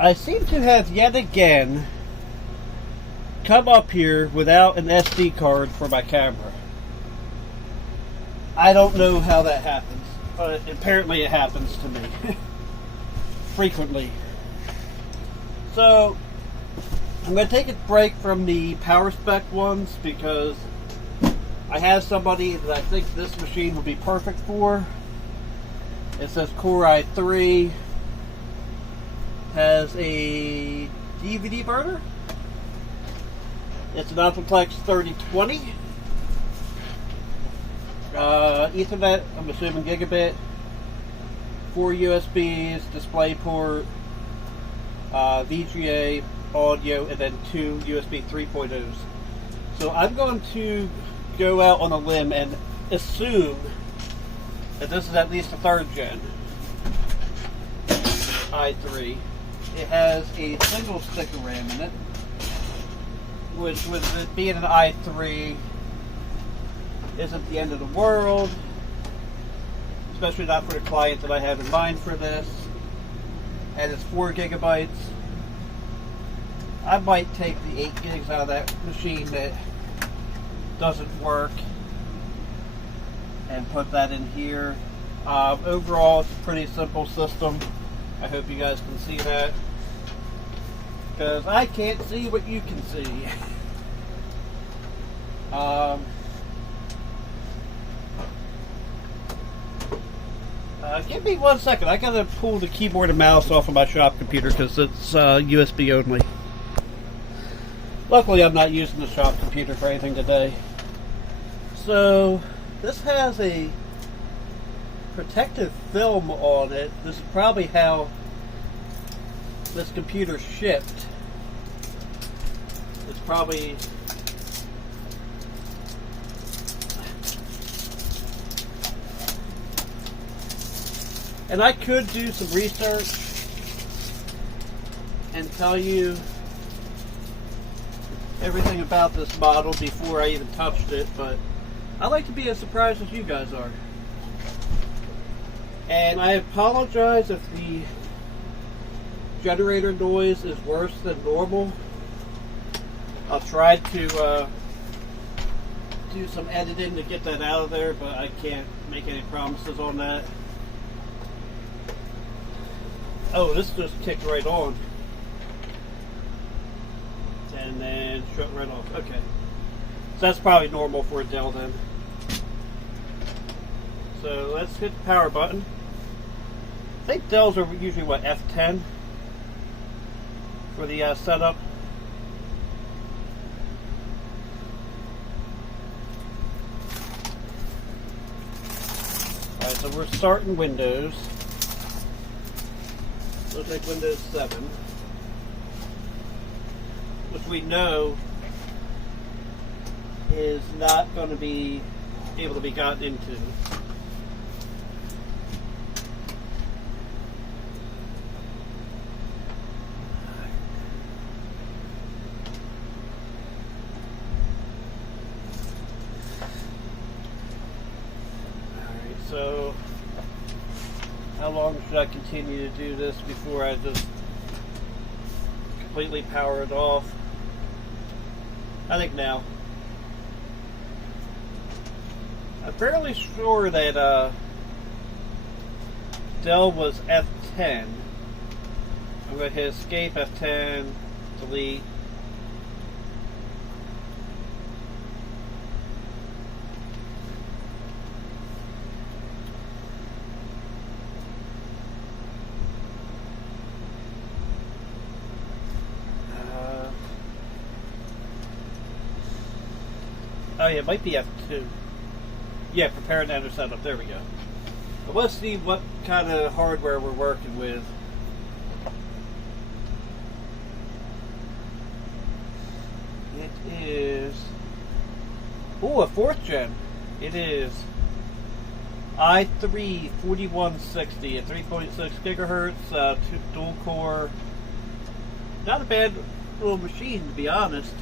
I seem to have yet again come up here without an SD card for my camera. I don't know how that happens, but apparently it happens to me frequently. So I'm going to take a break from the power spec ones because I have somebody that I think this machine would be perfect for. It says Core i3, has a DVD burner. It's an Optiplex 3020. Ethernet, I'm assuming gigabit. 4 USBs, DisplayPort, VGA, audio, and then 2 USB 3.0s. So I'm going to go out on a limb and assume that this is at least a 3rd gen i3. It has a single stick of RAM in it, which with it being an i3 isn't the end of the world, especially not for the client that I have in mind for this. And it's 4 gigabytes. I might take the 8 gigs out of that machine that doesn't work and put that in here. Overall, it's a pretty simple system. I hope you guys can see that, because I can't see what you can see. Give me 1 second. I gotta pull the keyboard and mouse off of my shop computer because it's USB only. Luckily, I'm not using the shop computer for anything today. So, this has a protective film on it. This is probably how this computer shipped. It's probably and I could do some research and tell you everything about this model before I even touched it, but I like to be as surprised as you guys are. And I apologize if the generator noise is worse than normal. I'll try to do some editing to get that out of there, but I can't make any promises on that. Oh, this just kicked right on. And then shut right off. Okay. So that's probably normal for a Dell then. So let's hit the power button. I think Dells are usually what, F10 for the setup. Alright, so we're starting Windows. Looks like Windows 7, which we know is not going to be able to be gotten into. So, how long should I continue to do this before I just completely power it off? I think now. I'm fairly sure that Dell was F10. I'm going to hit escape, F10, delete. Oh yeah, it might be F2. Yeah, prepare and enter setup. There we go. But let's see what kind of hardware we're working with. It is... Ooh, a 4th gen. It is i3 4160 at 3.6 gigahertz, dual core. Not a bad little machine, to be honest.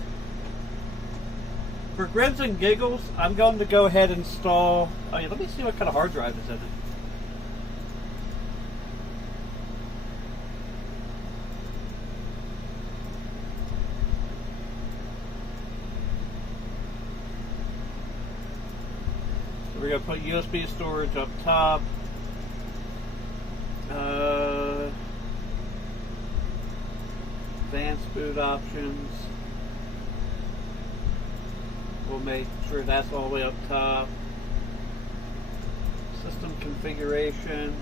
For grins and giggles, I'm going to go ahead and install... Oh yeah, let me see what kind of hard drive is in it. we're going to put USB storage up top. Advanced boot options. We'll make sure that's all the way up top. System configuration.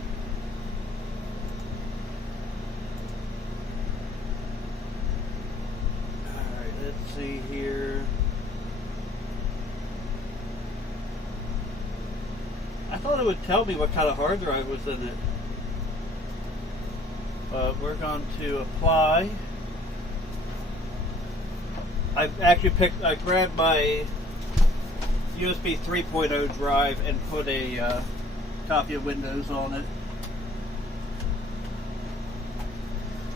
Alright, let's see here. I thought it would tell me what kind of hard drive was in it. But we're going to apply. I grabbed my USB 3.0 drive and put a copy of Windows on it.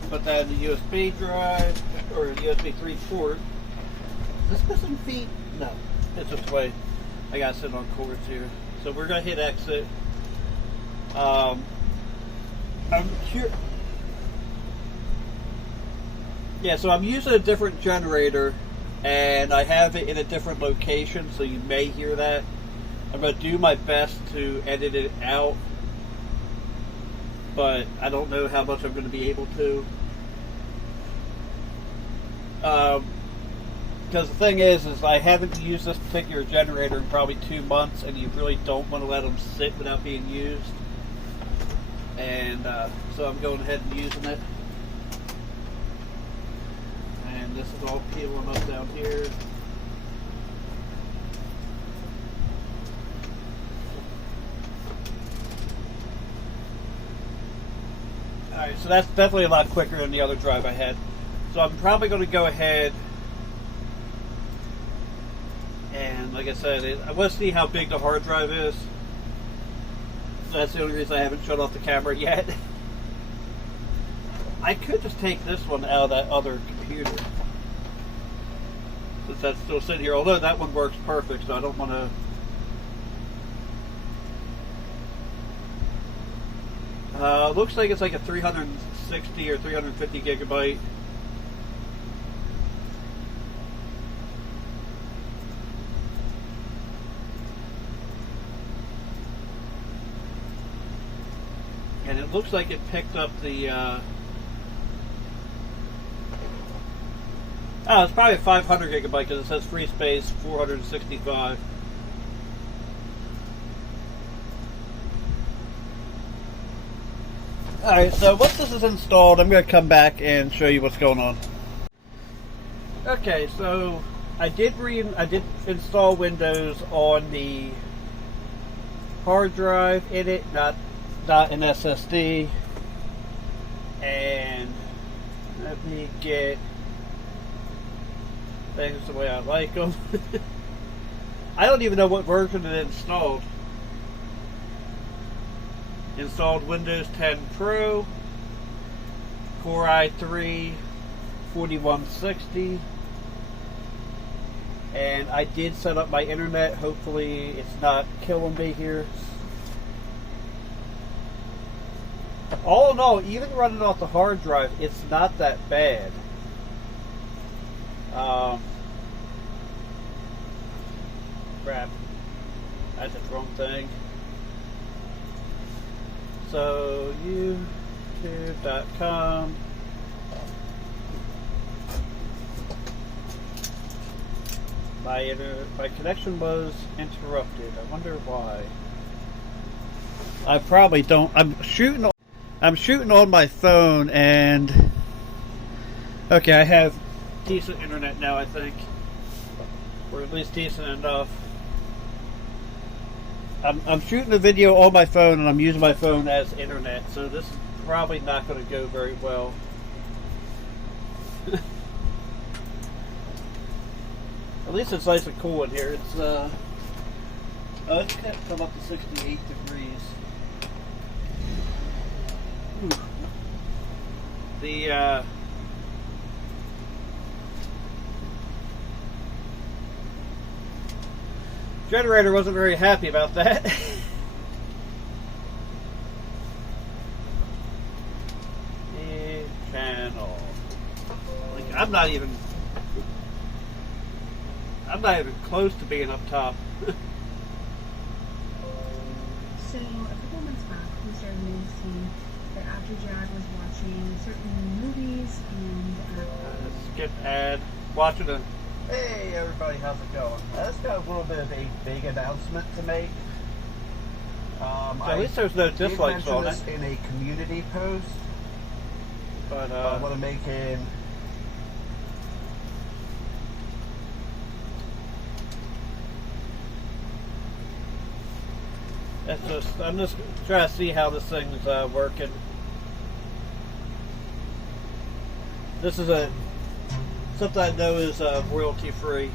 Put that in the USB drive, or USB 3 port. Is this missing feet? No, it's just the way I got to sit on cords here. So we're going to hit exit. I'm here. Yeah, so I'm using a different generator, and I have it in a different location, so you may hear that. I'm going to do my best to edit it out, but I don't know how much I'm going to be able to. Because the thing is I haven't used this particular generator in probably 2 months, and you really don't want to let them sit without being used. And so I'm going ahead and using it. And this is all peeling up down here. Alright, so that's definitely a lot quicker than the other drive I had. So I'm probably going to go ahead and, like I said, I want to see how big the hard drive is. So that's the only reason I haven't shut off the camera yet. I could just take this one out of that other computer, since that's still sitting here, although that one works perfect, so I don't want to... looks like it's like a 360 or 350 gigabyte. And it looks like it picked up the... oh, it's probably 500 gigabyte because it says free space 465. Alright, so once this is installed, I'm going to come back and show you what's going on. Okay, so I did install Windows on the hard drive in it, not an SSD. And let me get things the way I like them. I don't even know what version it installed. Installed Windows 10 Pro, Core i3 4160, and I did set up my internet. Hopefully it's not killing me here. All in all, even running off the hard drive, it's not that bad. Crap, that's the wrong thing. So youtube.com. My connection was interrupted. I wonder why. I probably don't. I'm shooting on my phone, and okay, I have decent internet now, I think, or at least decent enough. I'm shooting a video on my phone, and I'm using my phone as internet, so this is probably not going to go very well. At least it's nice and cool in here. It's oh, it's going to come up to 68 degrees. Ooh. The generator wasn't very happy about that. The channel. Like, I'm not even close to being up top. 2019 that after Jag was watching certain movies and skip ad. Watching a. Hey everybody, how's it going? I just got a little bit of a big announcement to make. So at least there's no dislikes on it. In a community post, but I want to make him. I'm just trying to see how this thing's working. This is something I know is royalty free.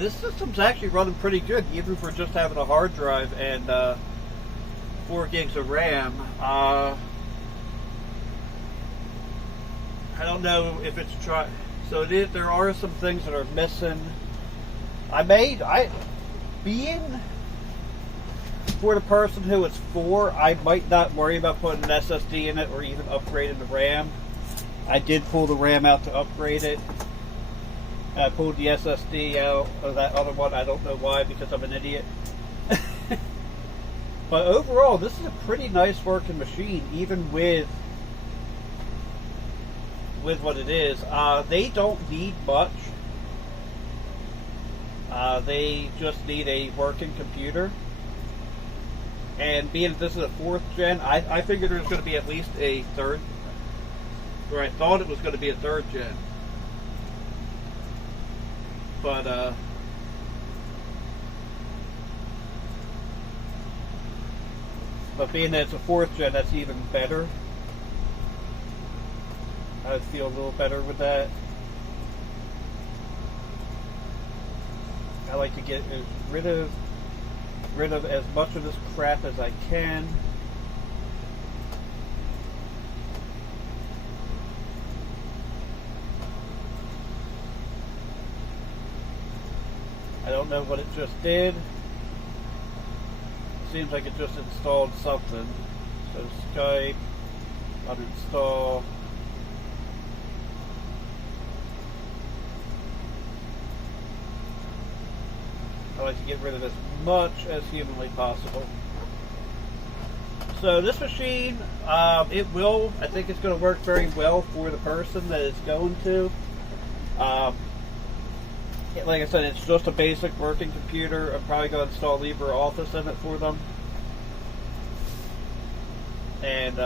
This system's actually running pretty good, even for just having a hard drive and 4 gigs of RAM. I don't know if it's so there are some things that are missing. Being for the person who it's for, I might not worry about putting an SSD in it or even upgrading the RAM. I did pull the RAM out to upgrade it. I pulled the SSD out of that other one. I don't know why, because I'm an idiot. But overall, this is a pretty nice working machine, even with what it is. They don't need much. They just need a working computer. And being this is a 4th gen, I figured there was going to be at least a 3rd. Or I thought it was going to be a 3rd gen. But being that it's a 4th gen, that's even better. I would feel a little better with that. I like to get rid of as much of this crap as I can. I don't know what it just did. Seems like it just installed something. So Skype, uninstall. I like to get rid of as much as humanly possible. So this machine, I think it's going to work very well for the person that it's going to. Like I said, it's just a basic working computer. I'm probably going to install LibreOffice in it for them. And,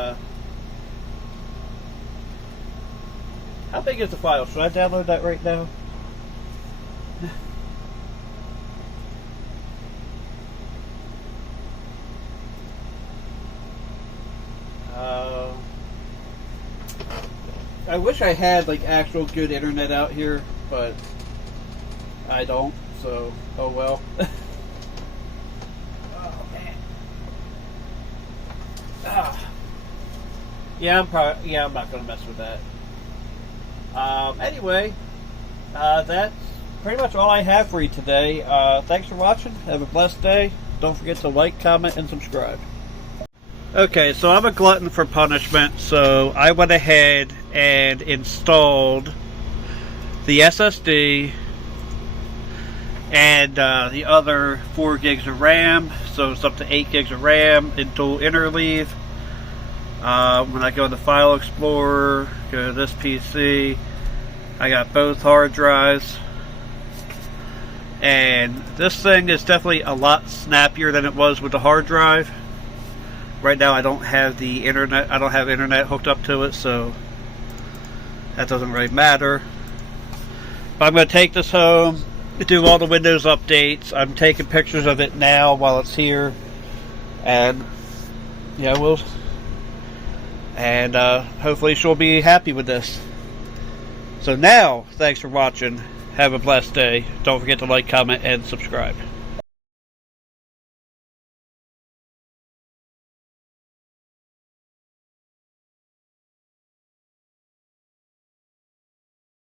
how big is the file? Should I download that right now? I wish I had, like, actual good internet out here, but I don't, so oh well. Oh man. Yeah, I'm not gonna mess with that. Anyway, that's pretty much all I have for you today. Thanks for watching. Have a blessed day. Don't forget to like, comment, and subscribe. Okay, so I'm a glutton for punishment, so I went ahead and installed the SSD and the other 4 gigs of RAM, so it's up to 8 gigs of RAM in dual interleave. When I go to File Explorer, go to this PC, I got both hard drives, and this thing is definitely a lot snappier than it was with the hard drive. Right now I don't have the internet, I don't have internet hooked up to it, so that doesn't really matter. But I'm going to take this home, do all the Windows updates. I'm taking pictures of it now while it's here, and yeah, hopefully she'll be happy with this. So now, thanks for watching. Have a blessed day. Don't forget to like, comment, and subscribe.